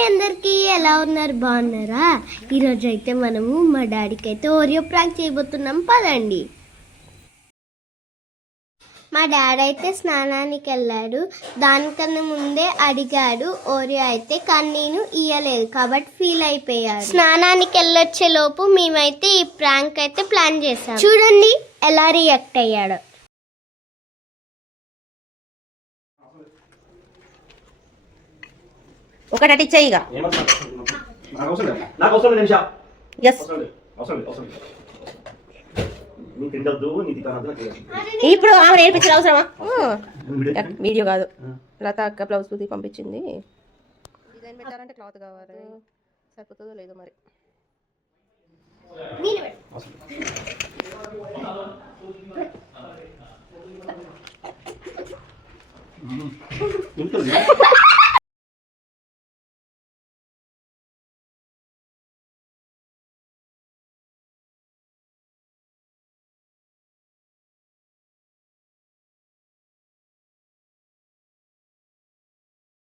Hi అందరికి, ఎలా ఉన్నారు? బాగున్నారా? ఈరోజు అయితే మనము మా డాడీకి అయితే ఓరియో ప్రాంక్ చేయబోతున్నాం. పదండి. మా డాడీ అయితే స్నానానికి వెళ్ళాడు. దానికన్నా ముందే అడిగాడు ఓరియో అయితే, కానీ నేను ఇయ్యలేదు కాబట్టి ఫీల్ అయిపోయాడు. స్నానానికి వెళ్ళొచ్చే లోపు మేమైతే ఈ ప్రాంక్ అయితే ప్లాన్ చేసాం. చూడండి ఎలా రియాక్ట్ అయ్యాడు. ఒకటి ఇచ్చేయి. ఇప్పుడు ఆమె నేర్పించిన అవసరమా? వీడియో కాదు, లత అక్క బ్లౌజ్ కుది పంపించింది. డిజైన్ పెట్టాలంటే క్లాత్ కావాలి, సరిపోతుందో లేదో మరి.